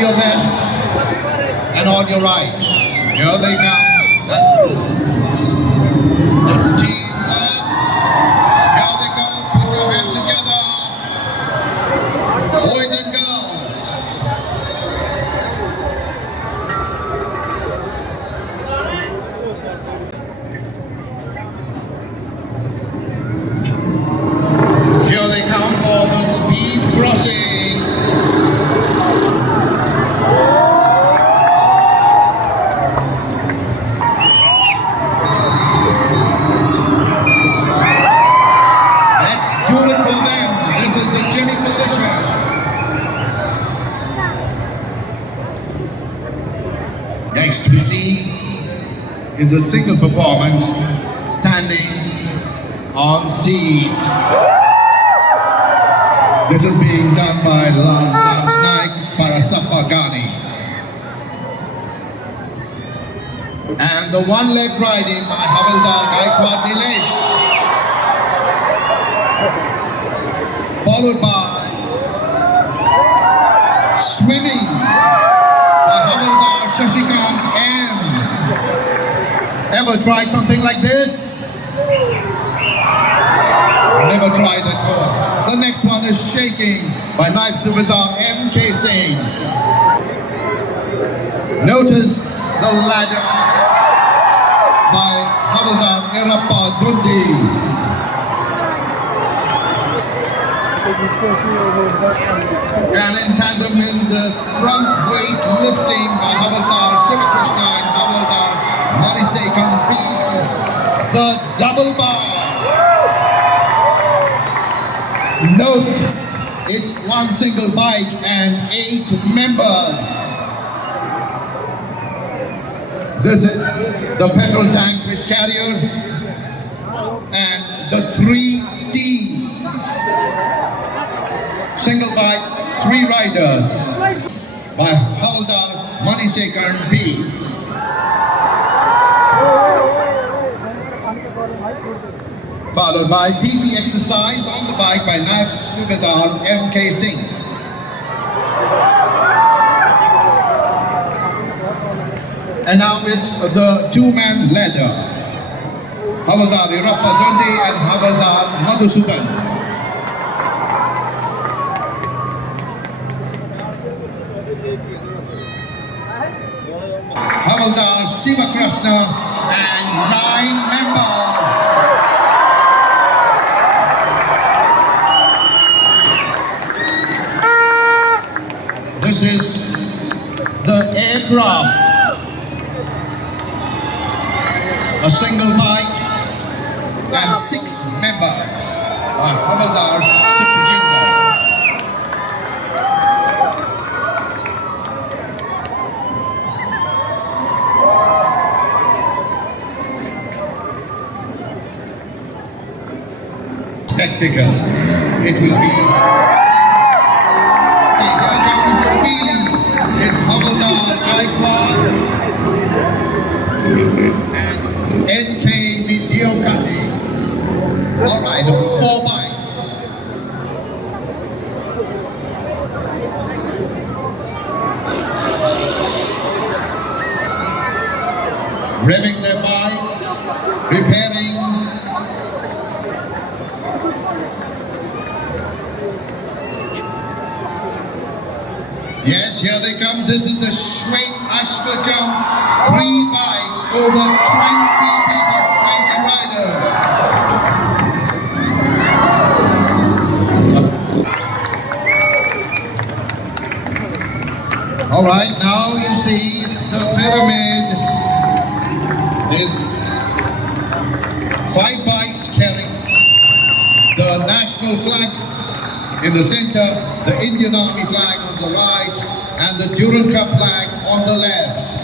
your left and on your right. Here they come. That's jing. Here they go. Put your hands together. Boys and girls. Here they come for the speed crossing. Let's do it for them. This is the Jimmy position. Next we see is a single performance standing on seat. This is being done by Lance Naik Parasapagani. And the one leg riding by Havildar Gaikwad Nilesh. Followed by swimming by Havildar Shashikant M. Ever tried something like this? Never tried it before. The next one is shaking by Naib Subedar M.K. Singh. Notice the ladder by Havildar Irappa Dundi. And in tandem in the front weight lifting by Havildar Sivakrishna and Havildar Manisekam P. The double bar. Note, it's one single bike and 8 members. This is the petrol tank with carrier and the 3D. Single bike, 3 riders by Havildar Manisekar B. Followed by PT exercise on the bike by Naib Subedar M.K. Singh. And now it's the 2-man ladder. Havildar Irappa Dundi and Havildar Madhusudan. Havildar Sivakrishna and 9 members. This is the aircraft, a single bike and 6 members by Havildar Sukhjinder. Spectacle. It will be. It's Havildar Gaikwad and NK Vidyokati. Alright, 4 bikes. Revving their bikes, repairing. Yes, here they come. This is the Shwet Ashwa jump. 3 bikes, over 20 people, 20 riders. All right, now you see it's the pyramid. There's 5 bikes carrying the national flag in the center, the Indian Army flag on the right, and the Durant Cup flag on the left.